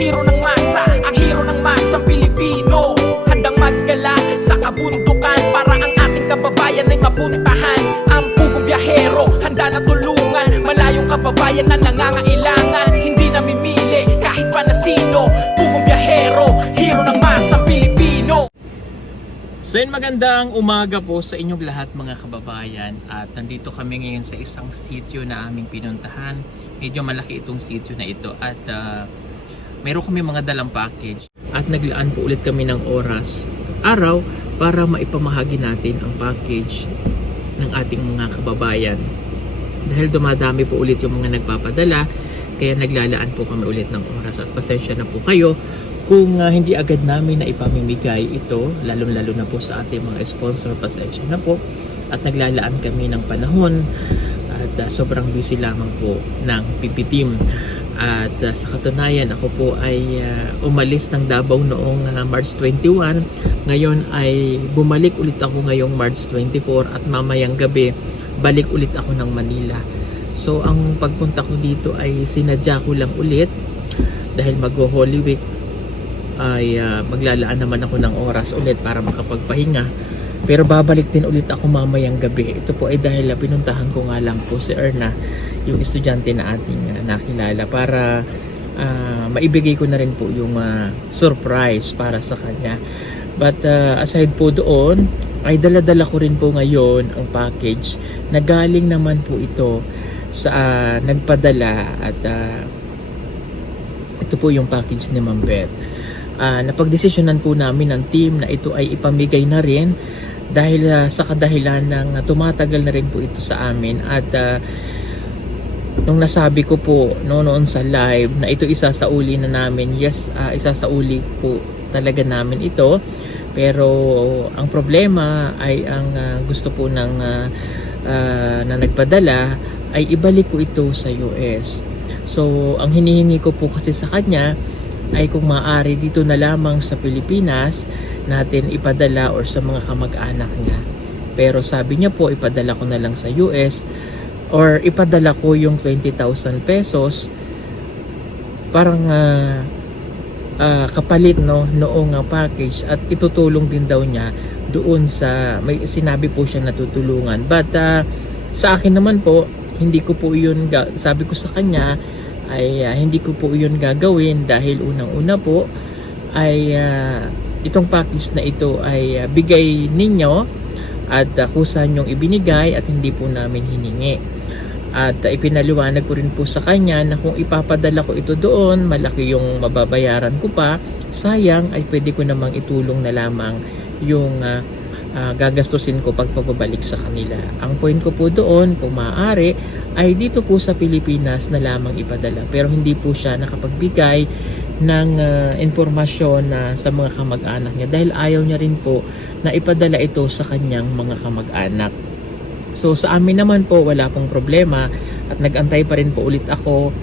hero ng masa, ang hero ng masang Pilipino. Handang maggala sa kabundukan para ang ating kababayan ay mapuntahan. Ang pugong biyahero, handa na tulungan malayong kababayan na nangangailangan. Hindi namimili kahit pa na sino. Pugong biyahero, hero ng masang Pilipino. So yun, magandang umaga po sa inyong lahat mga kababayan. At nandito kami ngayon sa isang sitio na aming pinuntahan. Medyo malaki itong sitio na ito. At mayroon kami mga dalang package. At naglaan po ulit kami ng oras, araw, para maipamahagi natin ang package ng ating mga kababayan. Dahil dumadami po ulit yung mga nagpapadala, kaya naglalaan po kami ulit ng oras. At pasensya na po kayo kung hindi agad namin na ipamimigay ito, lalong-lalo na po sa ating mga sponsor, pasensya na po. At naglalaan kami ng panahon at sobrang busy lamang po ng PP team. At sa katunayan, ako po ay umalis ng Davao noong March 21. Ngayon ay bumalik ulit ako ngayong March 24 at mamayang gabi balik ulit ako ng Manila. So ang pagpunta ko dito ay sinadya ko lang ulit dahil mag-Holy Week ay maglalaan naman ako ng oras ulit para makapagpahinga. Pero babalik din ulit ako mamayang gabi. Ito po ay dahil pinuntahan ko nga lang po si Erna, yung estudyante na ating nakilala, para maibigay ko na rin po yung surprise para sa kanya. But aside po doon, ay dala-dala ko rin po ngayon ang package na galing naman po ito sa nagpadala. At ito po yung package ni Ma'am Beth. Napagdesisyonan po namin ng team na ito ay ipamigay na rin dahil sa kadahilan ng tumatagal na rin po ito sa amin. At nung nasabi ko po noon sa live na ito isasauli na namin, yes, isasauli po talaga namin ito. Pero ang problema ay ang gusto po ng na nagpadala ay ibalik ko ito sa US. So ang hinihingi ko po kasi sa kanya ay kung maaari dito na lamang sa Pilipinas natin ipadala or sa mga kamag-anak niya. Pero sabi niya po ipadala ko na lang sa US or ipadala ko yung 20,000 pesos parang kapalit noong package, at itutulong din daw niya doon sa may sinabi po siya na tutulungan. But sa akin naman po, hindi ko po yun, sabi ko sa kanya ay hindi ko po yun gagawin dahil unang-una po ay itong package na ito ay bigay ninyo at kusa nyong ibinigay at hindi po namin hiningi. At ipinaliwanag ko rin po sa kanya na kung ipapadala ko ito doon, malaki yung mababayaran ko pa, sayang ay pwede ko namang itulong na lamang yung gagastusin ko pag pabalik sa kanila. Ang point ko po doon, kung maaari, ay dito po sa Pilipinas na lamang ipadala. Pero hindi po siya nakapagbigay ng informasyon sa mga kamag-anak niya dahil ayaw niya rin po na ipadala ito sa kanyang mga kamag-anak. So sa amin naman po wala pong problema at nag-antay pa rin po ulit ako.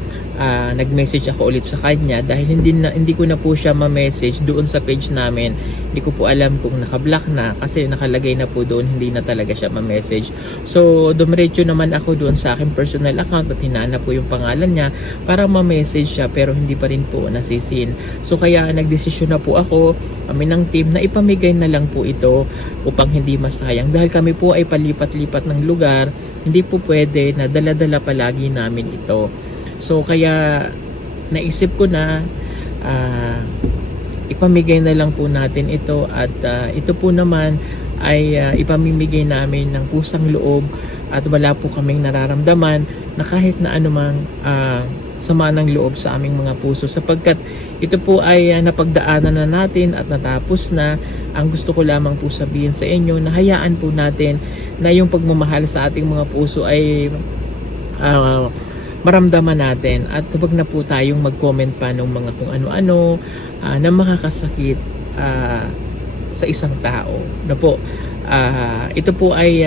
Nag-message ako ulit sa kanya dahil hindi ko na po siya ma-message doon sa page namin. Hindi ko po alam kung naka-block na kasi nakalagay na po doon, hindi na talaga siya ma-message. So dumiretso naman ako doon sa aking personal account at hinanap po yung pangalan niya para ma-message siya, pero hindi pa rin po nasisin. So kaya nagdesisyon na po ako, kami ng team, na ipamigay na lang po ito upang hindi masayang. Dahil kami po ay palipat-lipat ng lugar, hindi po pwede na dala-dala palagi namin ito. So kaya naisip ko na ipamigay na lang po natin ito. At ito po naman ay ipamimigay namin ng pusang loob at wala po kaming nararamdaman na kahit na anumang sama ng loob sa aming mga puso, sapagkat ito po ay napagdaanan na natin at natapos na. Ang gusto ko lamang po sabihin sa inyo na hayaan po natin na yung pagmamahal sa ating mga puso ay maramdaman natin, at huwag na po tayong mag-comment pa ng mga kung ano-ano na makakasakit sa isang tao na po. Ito po ay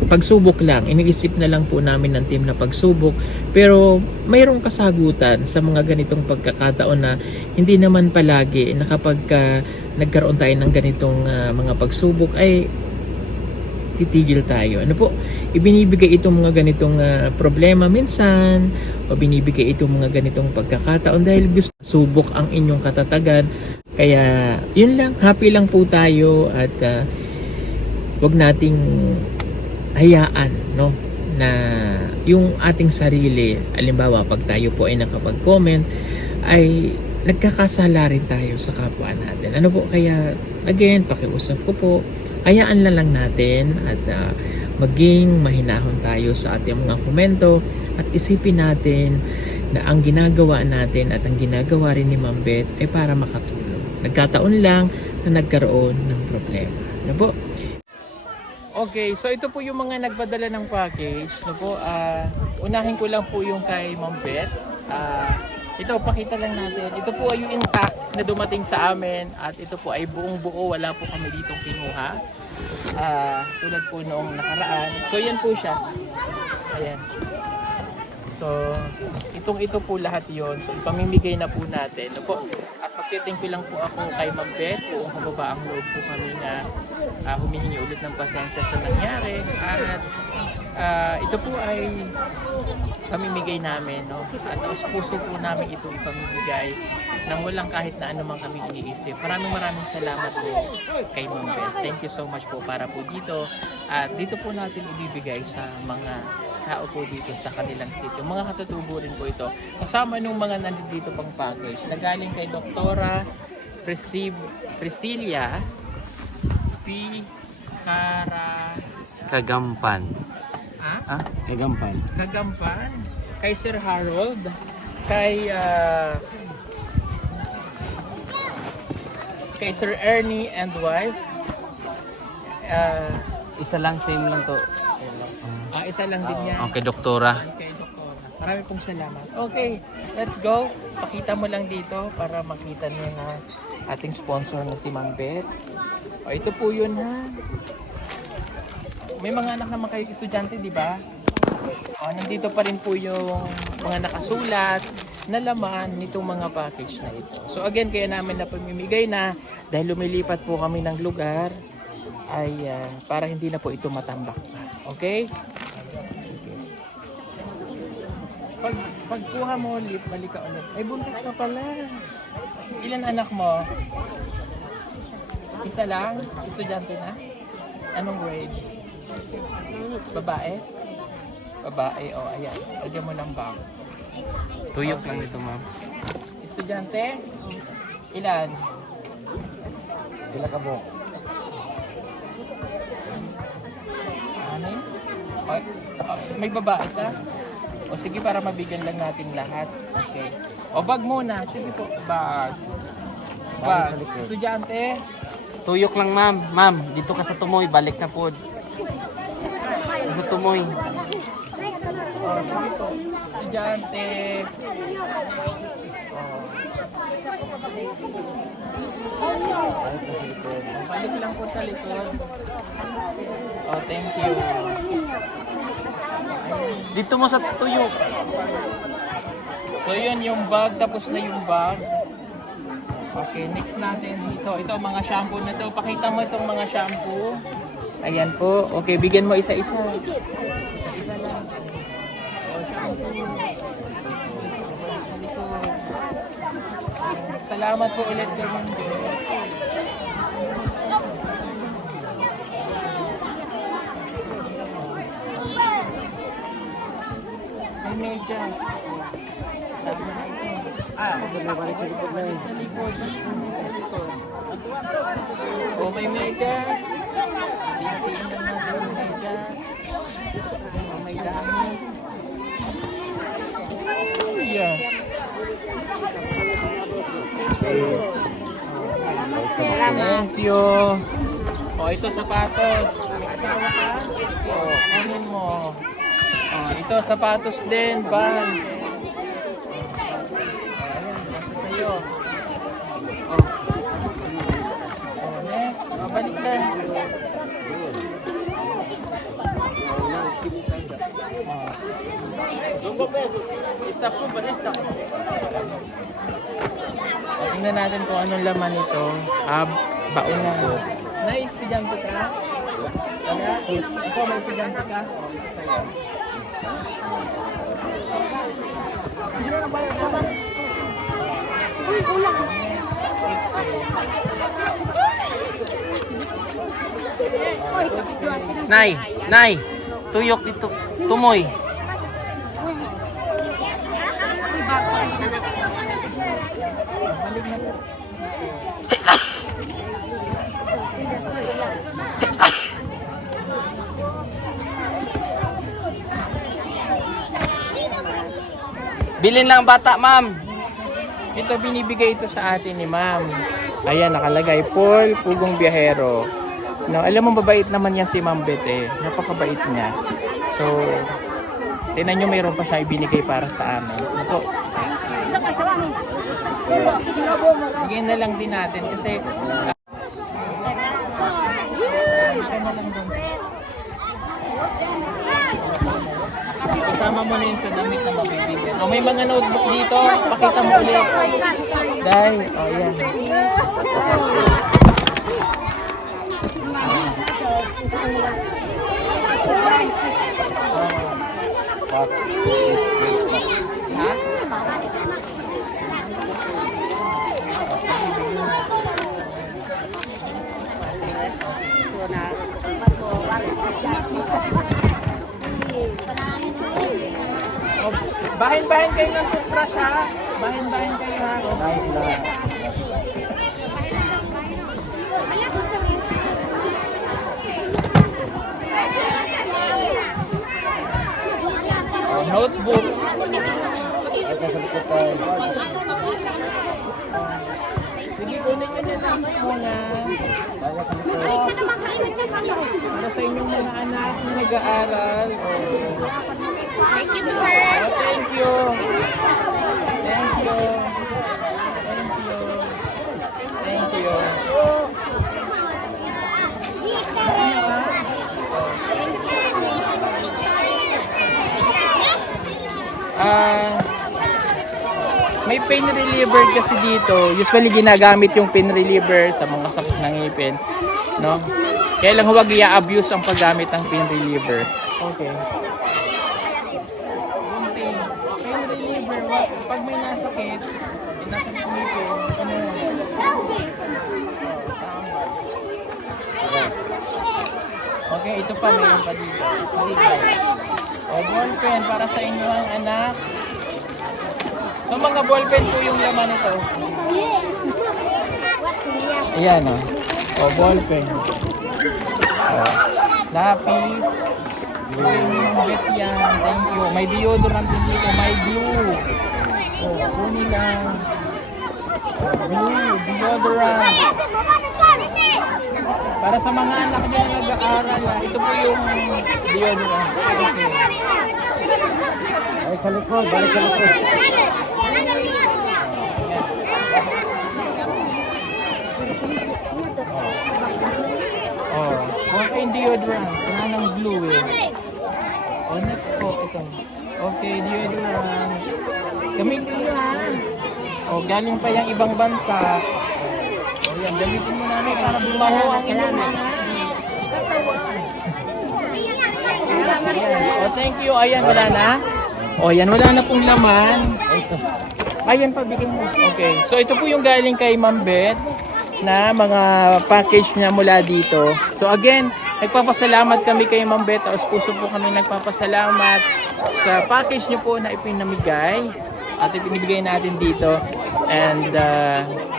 pagsubok lang, iniisip na lang po namin ng team na pagsubok, pero mayroong kasagutan sa mga ganitong pagkakataon na hindi naman palagi na kapag nagkaroon tayo ng ganitong mga pagsubok ay titigil tayo. Ano po, ibinibigay itong mga ganitong problema minsan o binibigay itong mga ganitong pagkakataon dahil gusto subok ang inyong katatagan. Kaya yun lang, happy lang po tayo at wag nating hayaan, no, na yung ating sarili, halimbawa pag tayo po ay nakapag-comment ay nagkakasala rin tayo sa kapwa natin. Ano po, kaya again, pakiusap ko po, hayaan lang natin at maging mahinahon tayo sa ating mga komento at isipin natin na ang ginagawa natin at ang ginagawa rin ni Ma'am Beth ay para makatulong. Nagkataon lang na nagkaroon ng problema. Ano po? Okay, so ito po yung mga nagpadala ng package. No po, unahin ko lang po yung kay Ma'am Beth. Ito, pakita lang natin. Ito po ay yung intact na dumating sa amin at ito po ay buong buo. Wala po kami ditong kinuha. Tulad po noong nakaraan. So yan po siya. Ayan. So, ito po lahat yon. So, ipamimigay na po natin. No po? At magtiting ko lang po ako kay Ma'am Beth. Buong kababaang loob po kami na humihingi ulit ng pasensya sa nangyari. At ito po ay pamimigay namin, no? At puso po namin ito ipamimigay nang walang kahit na anumang kami iniisip. Maraming salamat po kay Ma'am Beth. Thank you so much po para po dito. At dito po natin ibibigay sa mga tao po dito sa kanilang sitio. Mga katutubo rin po ito. Kasama nung mga nandito pang package na galing kay Doktora Priscilla P. Kagampan. Kagampan. Kay Sir Harold. Kay Sir Ernie and wife. Isa lang, same lang to. Isa lang din yan. Okay, Doktora. Kay Doktora. Marami pong salamat. Okay, let's go. Pakita mo lang dito para makita niyo na ating sponsor na si Ma'am Beth. Ito po yun, ha. May mga anak naman kayo estudyante, di ba? Nandito pa rin po yung mga nakasulat na laman nitong mga package na ito. So again, kaya namin na pamimigay na dahil lumilipat po kami ng lugar ay para hindi na po ito matambak pa. Okay? Pagkuha mo ulit, balik ka ulit. Ay, buntis ka pala. Ilan anak mo? Isa lang? Estudyante na? Anong grade? Babae? Babae, ayan. Lagyan mo ng bag. Tuyok lang ito, ma'am. Estudyante? Ilan? Pila ka po? Anim? May babae ka? O sige, para mabigyan lang natin lahat. Okay. O bag muna. Sige po, bag. Bag. Estudyante? Tuyok lang, ma'am. Ma'am, dito ka sa Tumoy. Balik na po. Dito sa Tumoy. O sige po. Estudyante. Balik lang po sa likod. Thank you. Dito mo sa Tuyok. So yun yung bag, tapos na yung bag. Okay, next natin dito. Ito mga shampoo na to. Pakita mo itong mga shampoo. Ayan po. Okay, bigyan mo isa-isa. Isa lang. Shampoo. Salamat po ulit kay Ma'am Beth. May medyas. Sabi na ito. Balik sa likod na yun. Sa likod. May medyas. Tingin na natin yung medyas. May dami. Yeah. Thank you. Ito sapatos. Asawa ka? Anin mo. Ito sapatos din, Vans. Ayan, nasa sa'yo. Next. Balik na. Stop ko ba? Stop ko. Tingnan natin kung anong laman ito. Baon na. Nice, estudyante ka? Ikaw, may estudyante ka? Nay, nay, tuyok dito. Tumoy. Bilin lang bata, ma'am. Ito, binibigay ito sa atin ni ma'am. Ayan, nakalagay, Paul Pugong Biyahero. No, alam mo, mabait naman yan si Ma'am Beth eh. Napakabait niya. So, tinan nyo, mayroon pa siya ibinigay para sa amin. Ito. Bigyan na lang din natin kasi kasama mo na yun sa damit na mabibigyan. Oh, may mga notebook dito. Pakita mo ulit. Dahil, oh yan. Ha? Oh, bahin-bahin kayo ng toothbrush ha. Bahin-bahin kayo ha. Oh, notebook. Sige, kunin nyo na lang muna. Para sa inyong mga anak na nag-aaral. Thank you, sir. Oh, thank you. Thank you. Thank you. Thank you. May pain reliever kasi dito. Usually ginagamit yung pain reliever sa mga sakit ng ngipin, no? Kaya lang huwag i-abuse ang paggamit ng pain reliever. Okay. Pain reliever, pag may nasakit, nasa ngipin, ano yun? Okay, ito pa, mayroon pa dito. O, ballpen para sa inyo ang anak. So, mga ballpen po yung laman nito. Ayan o. O, ballpen. O, lapis. Get yan. Thank you. May deodorant din dito. May glue. O, kunin lang. O, glue. Deodorant. Para sa mga anak niya na nag-aaral. Ito po yung deodorant. Okay. Balik sa likod, balik sa likod. Oh, okay, deodorant. Wala ng glue eh. Oh, next po, ito. Okay, deodorant. Gamitin nyo ha. Oh, galing pa yung ibang bansa. Oh, yan, gamitin mo namin para bumaho ang inyong mga. Oh, thank you. Ayan, wala na. Oh, yan, wala na pong laman. Ito. Ayan, pabigyan mo. Okay, so ito po yung galing kay Ma'am Beth na mga package niya mula dito. So again, nagpapasalamat kami kay Ma'am Beth. Taos puso po kami nagpapasalamat sa package niyo po na ipinamigay at ipinibigay natin dito. And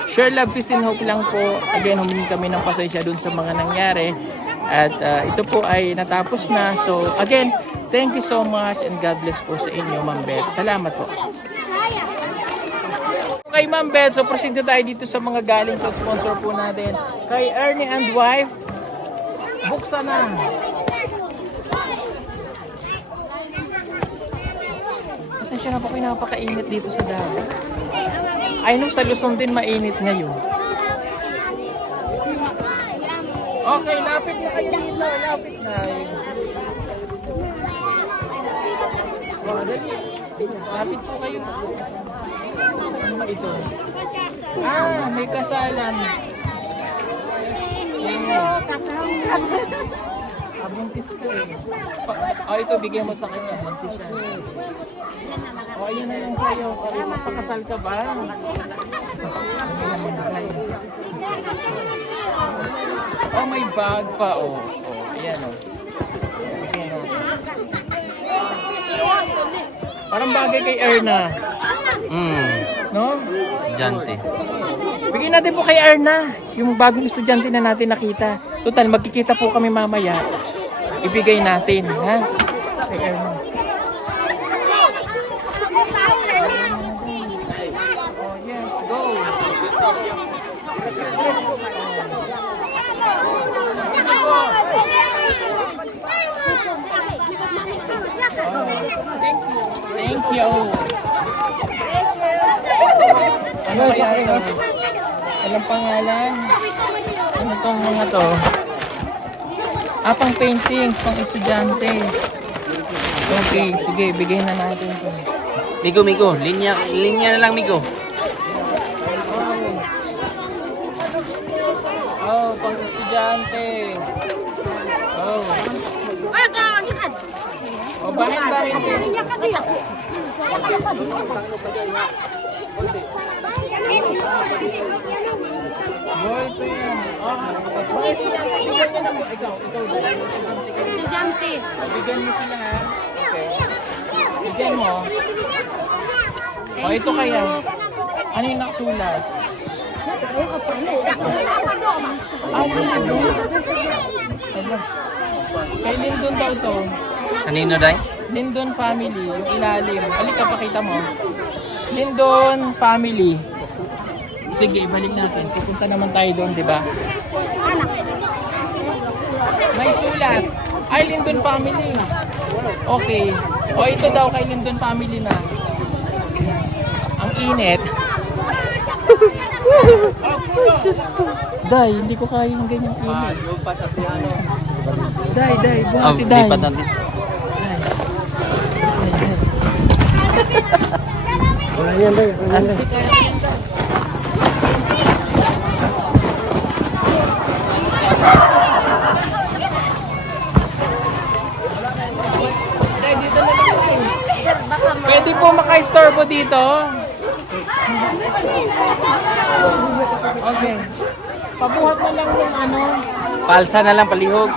share love, peace and hope lang po. Again, humingi kami ng pasensya dun sa mga nangyari. At ito po ay natapos na. So again, thank you so much and God bless po sa inyo, Ma'am Beth. Salamat po. Kay Ma'am Beth, so proceed na tayo dito sa mga galing sa sponsor po natin. Kay Ernie and wife, buksan na. Pasensya na po, pinapakainit dito sa dagat. Ay no, sa Luzon din mainit ngayon. Okay, lapit na kayo dito. Lapit na. Oh, dali. Lapit po kayo. Ano ba ito? Ah, may kasalan. Buntis ka eh. Ito, bigyan mo sa kanya. Buntis siya. Ayun na lang sa'yo. Magpakasal ka ba? May bag pa. Ayan Bigyan natin. Parang bagay kay Erna. No? Estudyante. Bigyan natin po kay Erna. Yung bagong estudyante na natin nakita. Total, magkikita po kami mamaya. Ibigay natin, ha? Kay Erna. Yes, go. Thank you. Ano kaya ito? Anong pangalan? Ano tong mga to? Pang paintings, pang estudyante. Okay, sige, bigay na natin ito. Migo. Linya na lang, Migo. Pang estudyante. Bakit din? Boyfriend. Bakit sila? Bigyan niyo na mo. Ikaw. Estudyante. Bigyan mo sila ha. Okay. Bigyan mo. Ito kaya. Ano yung nakasulat? Kay Lindon daw to. Kanino, Day? Lindon family, yung ilalim. Halika, pakita mo. Lindon family. Sige, ibalik natin. Pupunta naman tayo doon, di ba? May sulat. Ay, Lindon family. Okay. Ito daw kay Lindon family na. Ang init. Diyos ko. Day, hindi ko kaya yung ganyang init. Day, buhati Day. Lipat natin. Pwede po maka-istorbo dito. Okay. Pabuhat na lang yung ano. Palsa na lang, palihog.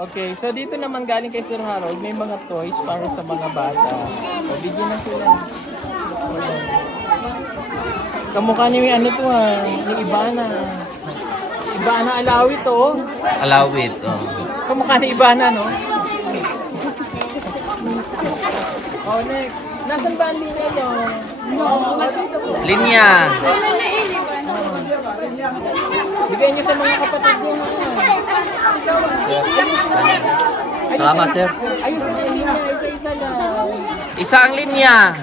Okay, so dito naman galing kay Sir Harold, may mga toys para sa mga bata. So, bigyan na sila. Kamukha niyo yung ano to ha, ni Ibana. Ibana Alawi to. Alawit. Kamukha ni Ibana, no? Next. Nasaan ba ang linya nyo? Linya. Bigay nyo sa mga kapatid nyo. Salamat, sir. Ayos ang linya, isa-isa lang. Isa ang linya.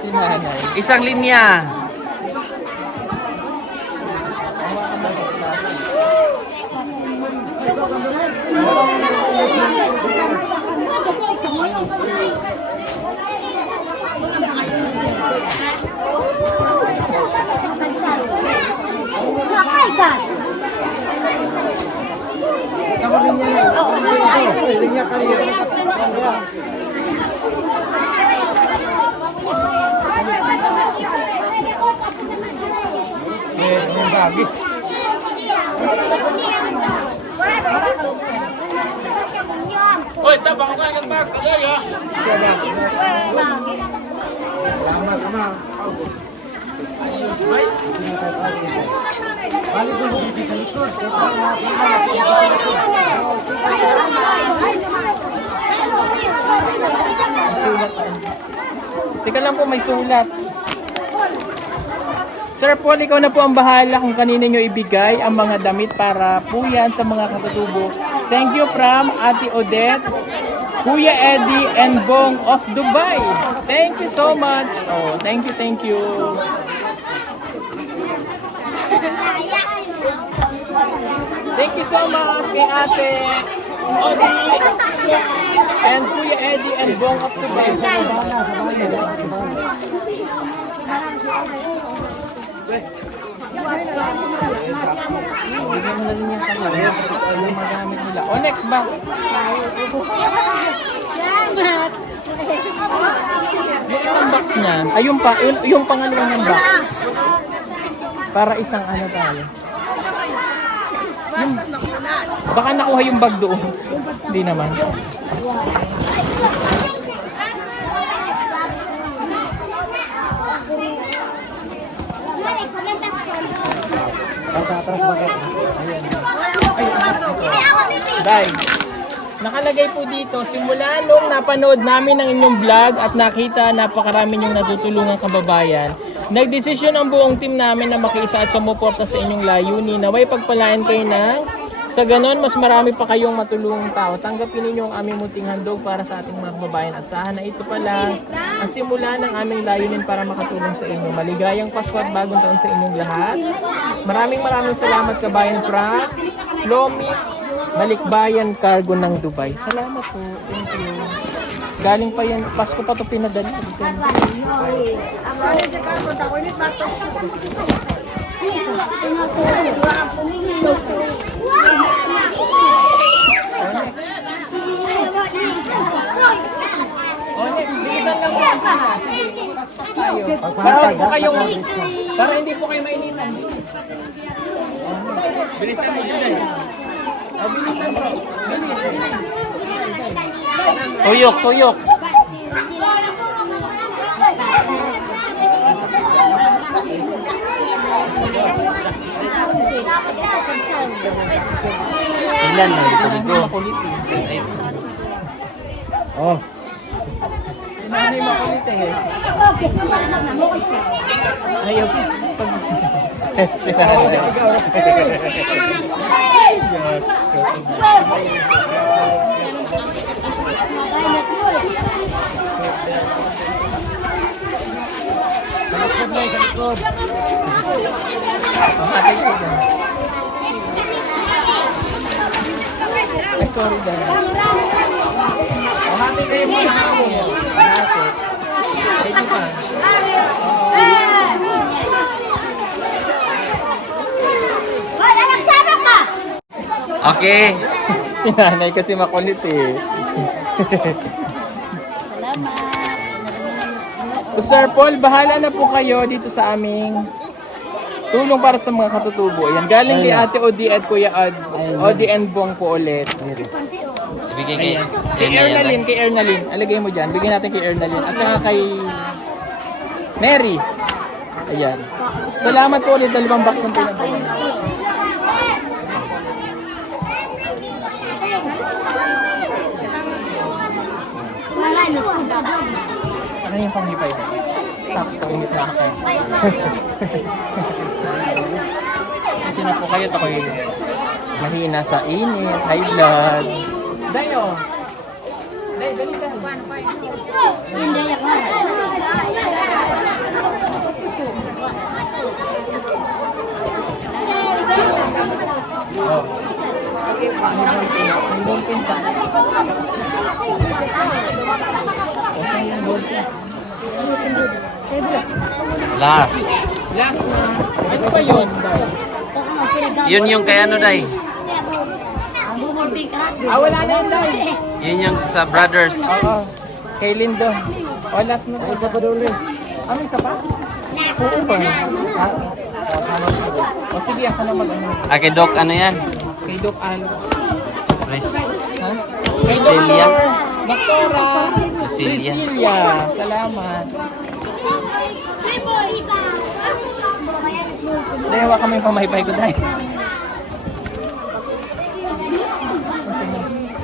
Si nanay. Isang linya. Hoy, tabang ka ng bag. Kagaya. Salamat, Ama. Sulat. Teka lang po, may sulat. Sir Paul, ikaw na po ang bahala kung kanina nyo ibigay ang mga damit para po yan sa mga katutubo. Thank you from Ate Odette, Kuya Eddie, and Bong of Dubai. Thank you so much. Oh, thank you. Thank you so much kay Ate Odette and Kuya Eddie and Bong of Dubai. Bigyan mo na rin yung kamera. Yung magamit nila. O, next box. Yung isang box niya, ay yung pangalawang yung box. Para isang ano tayo. Yung, baka nakuha yung bag doon. Hindi naman. Dahil, nakalagay po dito, simula nung napanood namin ang inyong vlog at nakita napakarami niyong natutulungan kababayan, nagdesisyon ang buong team namin na makiisa at sumuporta sa inyong layunin. Naway pagpalain kayo ng sa ganon, mas marami pa kayong matulungang tao. Tanggapin ninyo ang aming munting handog para sa ating mga kababayan at sana ito pa lang ang simula ng aming layunin para makatulong sa inyo. Maligayang Pasko at bagong taon sa inyong lahat. Maraming salamat kabayan from Lomi Balikbayan Cargo ng Dubai. Salamat po. Thank you. Galing pa yan. Pasko pa ito pinadala. Next, bilisan lang yan. Sige, paspas tayo. Para hindi po kayo mainitan. Bilisan mo yun eh. Bilisan mo. Tuyok. Ilan na dito ligo. Oh. Sinanay makulit eh. Ayaw. Ay, sorry dahil. Hati kayo muna ako. Hati. Ito pa. Okay. Si nanay kasi makulit eh. So, Sir Paul, bahala na po kayo dito sa aming tulong para sa mga katutubo. Yan, galing kay Ate Odi at Kuya Odi and Bong po ulit. Ibigay Kay Ernalyn. Alagay mo dyan. Bigyan natin kay Ernalyn. At saka kay Mary. Ayan. Salamat po ulit. Dalawang box ng pinagdala. Ano yung panghipay na? Sakto, umit na ako. Kasi na po kayo, ako yun. Mahina sa init, high blood. Dayo! Day, dali ka. Oh. Okay, ang dolphin pa. Last. Last na. Ano ba yun? Yun yung kay ano, Day? Wala na yun, Day. Yun yung sa brothers. Oo. Kay Lindo. Last na. Isa pa doon rin. Ano, isa pa? Oo ba? Sige, ako na mag-ano. Kay Doc, ano yan? Kay Doc Al. Ha? Kay Priscilla. Doktora. Priscilla. Priscilla. Salamat. Dahil hawa kami yung pamahipay ko dahil.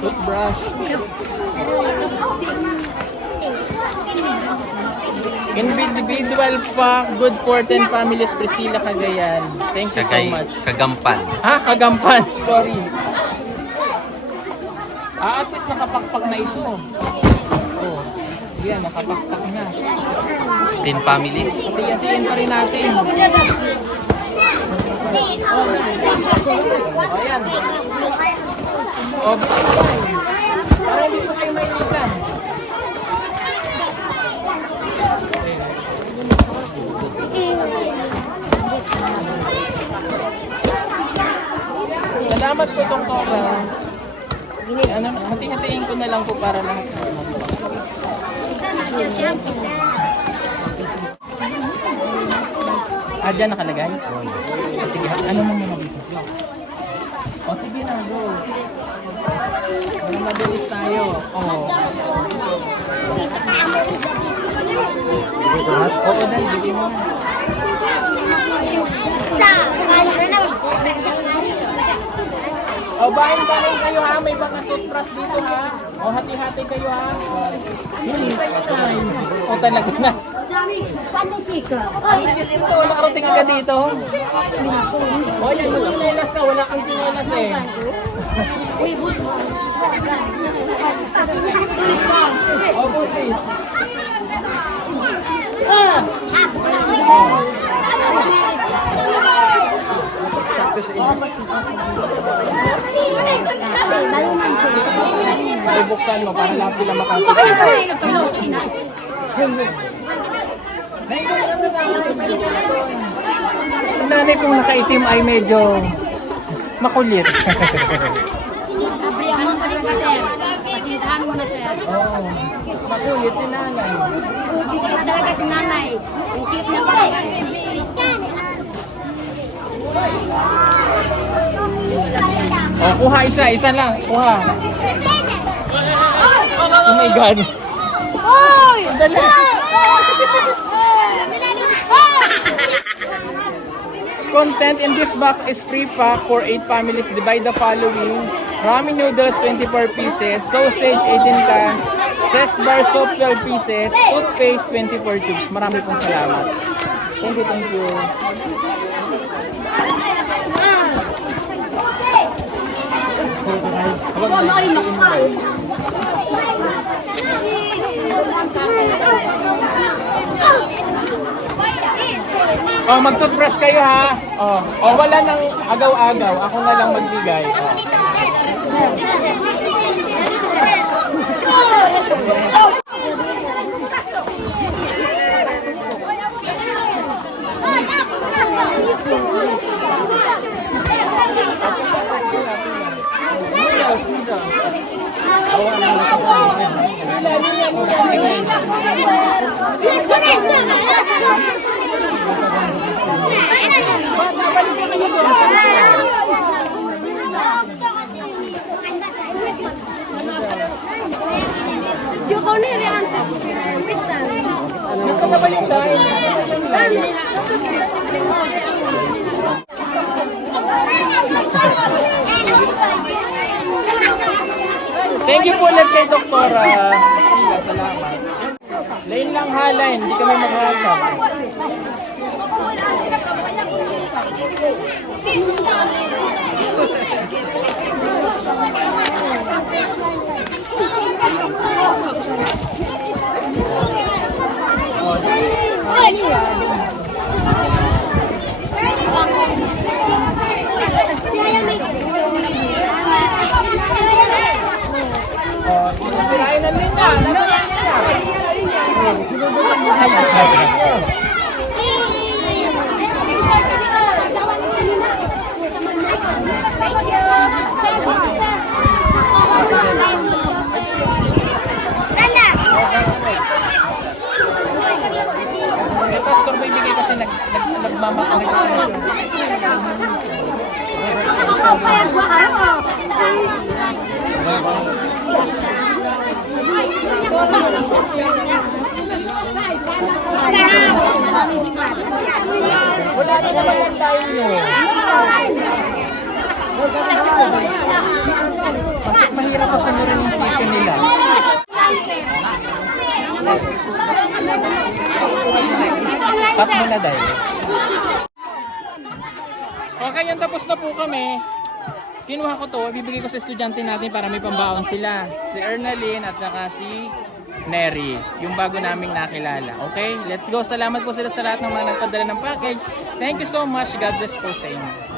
Toothbrush. Individual pack, good for 10 families, Priscilla Cagayan. Thank you so much. Kagampan. Kagampan. Sorry. At least nakapakpak na ito. Oh. Yan, nakapakpak na. 10 families. Hati-hatiin pa rin natin. Ayan. Oh, para hindi po kayo mainitan. Salamat po, Doktora. Ano, hati-hatiin ko na lang po para lahat. Dyan nakalagay? Sige, ano mo muna dito? O, sige na, go. Para mabilis tayo. Oo, dahil, bigay mo na. O, bahin-bahin kayo ha, may mga sutras dito ha. O, hati-hati kayo ha. Hindi kayo na. O, talaga na. Ito, nakarating agad dito. O, yan, magtinelas ka. Wala kang tinelas eh. O, butis. Ay, buksan mo para lahat sila makakita. Ang nanay kong nakaitim ay medyo makulit. Abrihan mo talaga, sir. Pasintahan mo na, sir. Oo, makulit si nanay. Cute talaga si nanay. Ang cute na talaga. O, kuha isa lang. Kuha. Oh my God. Dali. Content in this box is free pack for 8 families. Divide the following: ramen noodles 24 pieces, sausage 18 cans, zest bar soap 12 pieces, toothpaste 24 tubes. Marami pong salamat. Thank you. Oh, mag-toothbrush kayo ha. Oh, wala nang agaw-agaw. Ako na lang magbigay. Thank you po ulit kay Doktora Sheila. Salamat. Lain lang halain, hindi kami maghahagap. Sirain na niya. May pastor ba ibigay kasi nagmamakalik ako. Wala na naman ang tayo nyo. Bakit mahirap pa sundurin yung session nila? Tap mo na dahil. Okay, yan tapos na po kami. Kinuha ko to, ibibigay ko sa estudyante natin para may pambaon sila. Si Ernaline at saka si Neri, yung bago naming nakilala. Okay, let's go. Salamat po sila sa lahat ng mga nagpadala ng package. Thank you so much. God bless po sa inyo.